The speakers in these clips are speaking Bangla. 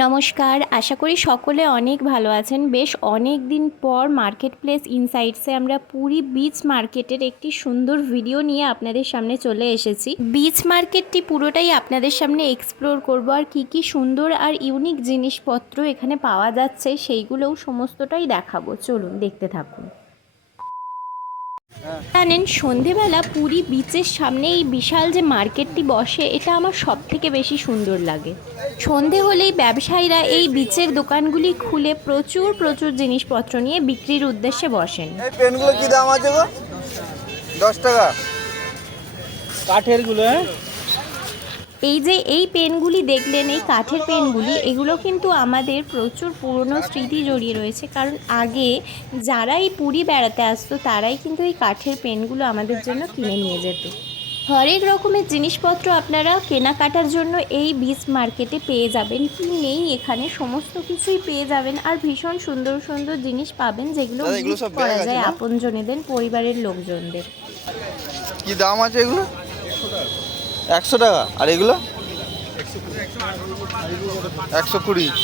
নমস্কার, আশা করি সকলে অনেক ভালো আছেন। বেশ অনেক দিন পর মার্কেট প্লেস ইনসাইটসে আমরা পুরী বিচ মার্কেটের একটি সুন্দর ভিডিও নিয়ে আপনাদের সামনে চলে এসেছি। বিচ মার্কেটটি পুরোটাই আপনাদের সামনে এক্সপ্লোর করব, আর কি সুন্দর আর ইউনিক জিনিসপত্র এখানে পাওয়া যাচ্ছে সেইগুলোও সমস্তটাই দেখাবো। চলুন দেখতে থাকুন। জানেন, সন্ধেবেলা পুরী বিচের সামনে এই বিশাল যে মার্কেটটি বসে, এটা আমার সব থেকে বেশি সুন্দর লাগে। সন্ধে হলেই ব্যবসায়ীরা এই বিচের দোকানগুলি খুলে প্রচুর প্রচুর জিনিসপত্র নিয়ে বিক্রির উদ্দেশ্যে বসেন। এই পেনগুলো কি দাম আছে গো? 10 টাকা কাঠের গুলো। এই যে এই পেনগুলি দেখলেন, এই কাঠের পেনগুলি, এগুলো কিন্তু আমাদের প্রচুর পুরনো স্মৃতি জড়িয়ে রয়েছে। কারণ আগে যারা এই পুরী বেড়াতে আসতো তারাই কিন্তু এই কাঠের পেনগুলো আমাদের জন্য কিনে নিয়ে যেত। হরেক রকমের জিনিসপত্র আপনারা কেনাকাটার জন্য এই বিচ মার্কেটে পেয়ে যাবেন। কি নেই এখানে সমস্ত কিছুই পেয়ে যাবেন, আর ভীষণ সুন্দর সুন্দর জিনিস পাবেন যেগুলো গিফট করা যায় আপনজনেদের, পরিবারের লোকজনদের। কি দাম আছে এগুলো? 100 টাকা। আর এগুলো 120।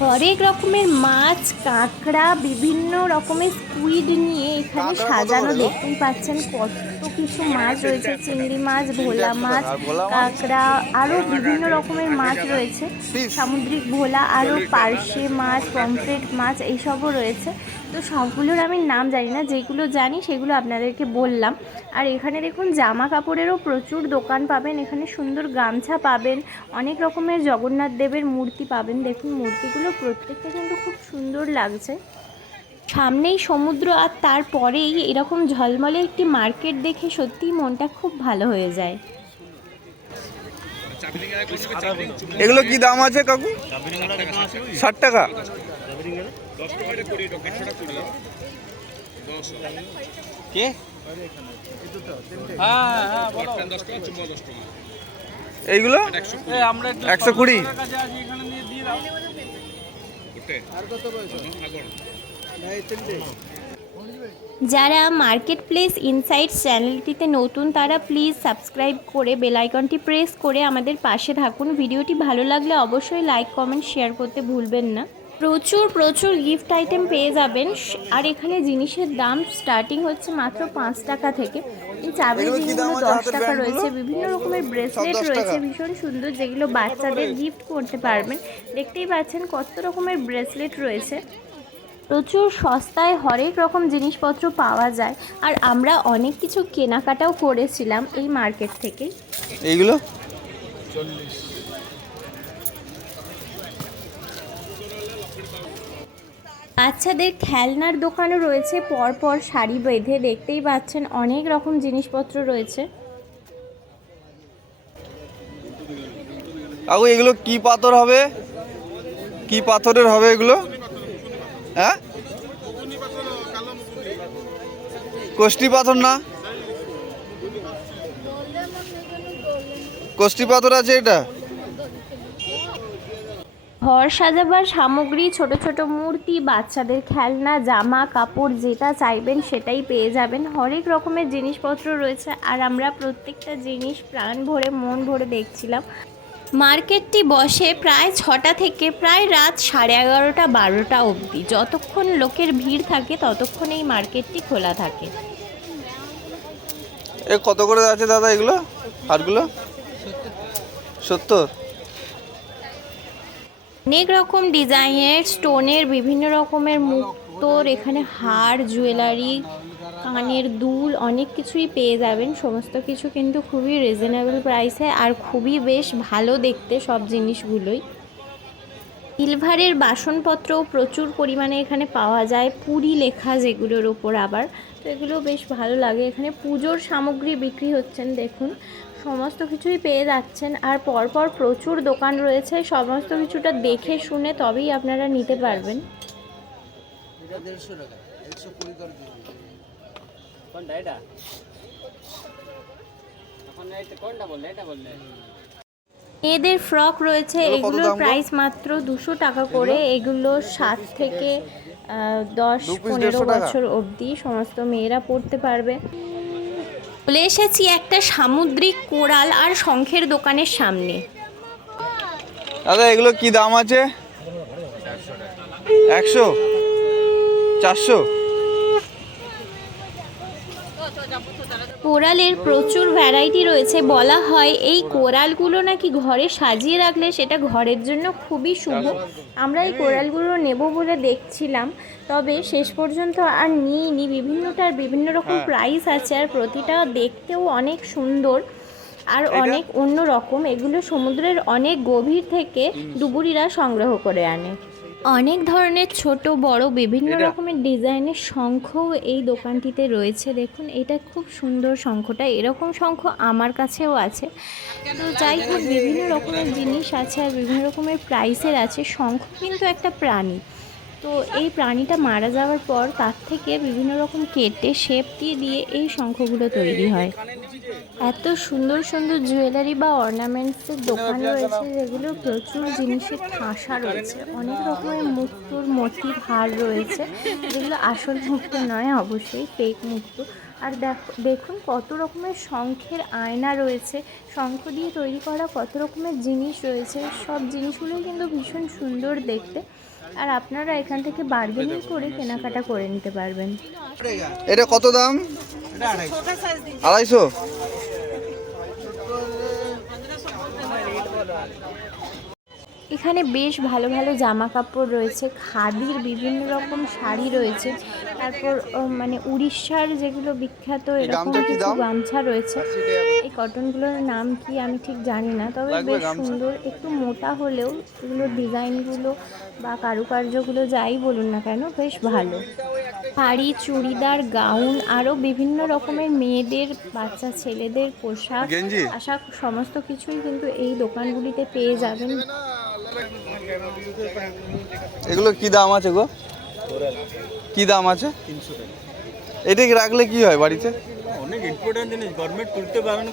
হরেক রকমের মাছ, কাঁকড়া, বিভিন্ন রকমের স্কুইড নিয়ে এখানে সাজানো। দেখতেই পাচ্ছেন কত কিছু মাছ রয়েছে। চিংড়ি মাছ, ভোলা মাছ, কাঁকড়া, আরও বিভিন্ন রকমের মাছ রয়েছে। সামুদ্রিক ভোলা, আরও পার্শে মাছ, পমফ্রেট মাছ, এইসবও রয়েছে। তো সবগুলোর আমি নাম জানি না, যেগুলো জানি সেগুলো আপনাদেরকে বললাম। আর এখানে দেখুন জামা কাপড়েরও প্রচুর দোকান পাবেন। এখানে সুন্দর গামছা পাবেন, অনেক রকমের জগন্নাথ দেবের মূর্তি পাবেন। দেখুন মূর্তিগুলো প্রত্যেকটা কিন্তু খুব সুন্দর লাগছে। সামনেই সমুদ্র, আর তারপরেই এরকম ঝলমলে একটি মার্কেট দেখে সত্যিই মনটা খুব ভালো হয়ে যায়। এগুলো কি দাম আছে কাকু? 60 টাকা। কে? এইগুলো আমরা 120। যারা মার্কেট প্লেস ইনসাইটস চ্যানেলটিতে নতুন তারা প্লিজ সাবস্ক্রাইব করে বেল আইকনটি প্রেস করে আমাদের পাশে থাকুন। ভিডিওটি ভালো লাগলে অবশ্যই লাইক, কমেন্ট, শেয়ার করতে ভুলবেন না। প্রচুর প্রচুর গিফট আইটেম পেয়ে যাবেন। আর এখানে জিনিসের দাম স্টার্টিং হচ্ছে মাত্র 5 টাকা থেকে। এই চাবির জিনিসগুলো 10 টাকা রয়েছে। বিভিন্ন রকমের ব্রেসলেট রয়েছে ভীষণ সুন্দর, যেগুলো বাচ্চাদের গিফট করতে পারবেন। দেখতেই পাচ্ছেন কত রকমের ব্রেসলেট রয়েছে। প্রচুর সস্তায় হরেক রকম জিনিসপত্র পাওয়া যায়। আর আমরা অনেক কিছু কেনাকাটাও করেছিলাম এই মার্কেট থেকে। এইগুলো বাচ্চাদের খেলনার দোকানও রয়েছে, পরপর সারি বেঁধে। দেখতেই পাচ্ছেন অনেক রকম জিনিসপত্র রয়েছে। কাকু এগুলো কি পাথর হবে? কি পাথরের হবে এগুলো? হ্যাঁ, কোষ্টি পাথর না? কোষ্টি পাথর আছে এটা। ঘর সাজাবার সামগ্রী, ছোট ছোট মূর্তি, বাচ্চাদের খেলনা, জামা কাপড়, যেটা চাইবেন সেটাই পেয়ে যাবেন। হরেক রকমের জিনিসপত্র রয়েছে, আর আমরা প্রত্যেকটা জিনিস প্রাণ ভরে মন ভরে দেখছিলাম। মার্কেটটি বসে প্রায় 6টা থেকে প্রায় রাত 11:30, 12টা অবধি। যতক্ষণ লোকের ভিড় থাকে ততক্ষণ এই মার্কেটটি খোলা থাকে। এ কত করে আছে দাদা এগুলো? হারগুলো 70। অনেক রকম ডিজাইনের স্টোনের বিভিন্ন রকমের মুক্তোর এখানে হার, জুয়েলারি, কানের দুল, অনেক কিছুই পেয়ে যাবেন। সমস্ত কিছু কিন্তু খুবই রিজনেবল প্রাইসে, আর খুবই বেশ ভালো দেখতে সব জিনিসগুলোই। সিলভারের বাসনপত্রও প্রচুর পরিমাণে এখানে পাওয়া যায়, পুরী লেখা যেগুলোর ওপর আবার। তো এগুলো বেশ ভালো লাগে। এখানে পুজোর সামগ্রী বিক্রি হচ্ছেন, দেখুন সমস্ত কিছুই পেয়ে যাচ্ছেন। আর পরপর প্রচুর দোকান রয়েছে, সমস্ত কিছুটা দেখে শুনে তবেই আপনারা নিতে পারবেন। মেয়েদের ফ্রক রয়েছে, এগুলোর প্রাইস মাত্র 200 টাকা করে। এগুলো 7 থেকে 10-15 বছর অবধি সমস্ত মেয়েরা পড়তে পারবে। চলে এসেছি একটা সামুদ্রিক কোরাল আর শঙ্খের দোকানের সামনে। দাদা এগুলো কি দাম আছে? 100, 400? কোরালের প্রচুর ভ্যারাইটি রয়েছে। বলা হয় এই কোরালগুলো নাকি ঘরে সাজিয়ে রাখলে সেটা ঘরের জন্য খুবই শুভ। আমরা এই কোরালগুলো নেব বলে দেখছিলাম, তবে শেষ পর্যন্ত আর নিইনি। বিভিন্নটার বিভিন্ন রকম প্রাইস আছে, আর প্রতিটা দেখতেও অনেক সুন্দর আর অনেক অন্য রকম। এগুলো সমুদ্রের অনেক গভীর থেকে ডুবুরিরা সংগ্রহ করে আনে। অনেক ধরনের ছোট বড় বিভিন্ন রকমের ডিজাইনের শঙ্খও এই দোকানটিতে রয়েছে। দেখুন এটা খুব সুন্দর শঙ্খটা, এরকম শঙ্খ আমার কাছেও আছে। তো যাই হোক, বিভিন্ন রকমের জিনিস আছে আর বিভিন্ন রকমের প্রাইসের আছে। শঙ্খ কিন্তু একটা প্রাণী, তো এই প্রাণীটা মারা যাওয়ার পর তার থেকে বিভিন্ন রকম কেটে শেপ দিয়ে এই শঙ্খগুলো তৈরি হয়। এত সুন্দর সুন্দর জুয়েলারি বা অর্নামেন্টসের দোকান রয়েছে, যেগুলো প্রচুর জিনিসের ঠাসা রয়েছে। অনেক রকমের মুক্তোর মতির হার রয়েছে, যেগুলো আসল মুক্তো নয়, অবশ্যই ফেক মুক্তো। আর দেখুন কত রকমের শঙ্খের আয়না রয়েছে, শঙ্খ দিয়ে তৈরি করা কত রকমের জিনিস রয়েছে। সব জিনিসগুলোই কিন্তু ভীষণ সুন্দর দেখতে, আর আপনারা এখান থেকে বার্গেনিং করে কেনাকাটা করে নিতে পারবেন। এটা কত দাম? 250? এখানে বেশ ভালো ভালো জামা কাপড় রয়েছে, খাদির বিভিন্ন রকম শাড়ি রয়েছে, তারপর মানে উড়িষ্যার যেগুলো বিখ্যাত এরকম কিছু গামছা রয়েছে। এই কটনগুলোর নাম কি আমি ঠিক জানি না, তবে বেশ সুন্দর। একটু মোটা হলেও এগুলোর ডিজাইনগুলো বা কারুকার্যগুলো যাই বলুন না কেন বেশ ভালো। শাড়ি, চুড়িদার, গাউন, আরও বিভিন্ন রকমের মেয়েদের, বাচ্চা ছেলেদের পোশাক আশাক সমস্ত কিছুই কিন্তু এই দোকানগুলিতে পেয়ে যাবেন। এগুলো কি দাম আছে গো? কি দাম আছে? 300 টাকা। এটা রাখলে কি হয় বাড়িতে? অনেক ইম্পর্টেন্ট জিনিস, গভর্নমেন্ট তুলতে বারণ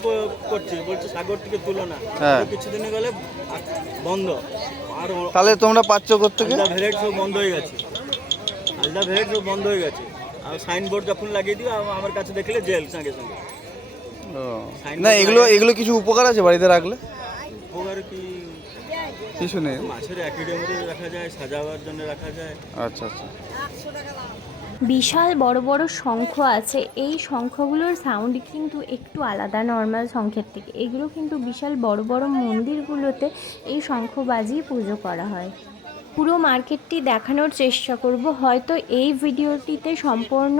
করছে, বলছে সাগর থেকে তুলো না। কিছুদিনে গেলে বন্ধ। আর তাহলে তোমরা পাচ্ছ কোত্থেকে? আলদা ভ্যারাইটি সব বন্ধ হয়ে গেছে, আলদা ভ্যারাইটি সব বন্ধ হয়ে গেছে। আর সাইনবোর্ড যখন লাগিয়ে দিও আমার কাছে দেখলে জেল সঙ্গে সঙ্গে। না এগুলো কিছু উপকার আছে বাড়িতে রাখলে? উপকার কি কিছু নেই। মাছের অ্যাকুয়ারিয়ামে রাখা যায়, সাজাবার জন্য রাখা যায়। আচ্ছা আচ্ছা। বিশাল বড় বড় শঙ্খ আছে। এই শঙ্খগুলোর সাউন্ড কিন্তু একটু আলাদা নর্মাল শঙ্খের থেকে। এগুলো কিন্তু বিশাল বড় বড় মন্দিরগুলোতে এই শঙ্খ বাজিয়ে পুজো করা হয়। পুরো মার্কেটটি দেখানোর চেষ্টা করব। হয়তো এই ভিডিওটিতে সম্পূর্ণ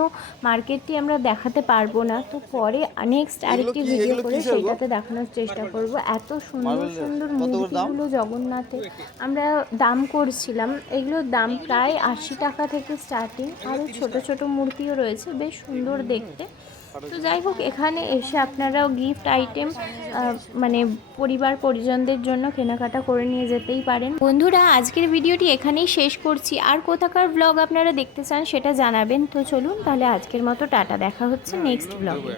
মার্কেটটি আমরা দেখাতে পারবো না, তো পরে নেক্সট আরেকটি ভিডিও করে সেইটাতে দেখানোর চেষ্টা করব। এত সুন্দর সুন্দর মূর্তিগুলো জগন্নাথে আমরা দাম করছিলাম, এগুলোর দাম প্রায় 80 টাকা থেকে স্টার্টিং। আরও ছোট ছোট মূর্তিও রয়েছে, বেশ সুন্দর দেখতে। তো যাই হোক, এখানে এসে আপনারাও গিফট আইটেম মানে পরিবার পরিজনদের জন্য কেনাকাটা করে নিয়ে যেতেই পারেন। বন্ধুরা, আজকের ভিডিওটি এখানেই শেষ করছি। আর কোথাকার ব্লগ আপনারা দেখতে চান সেটা জানাবেন। তো চলুন তাহলে আজকের মতো টাটা, দেখা হচ্ছে নেক্সট ব্লগে।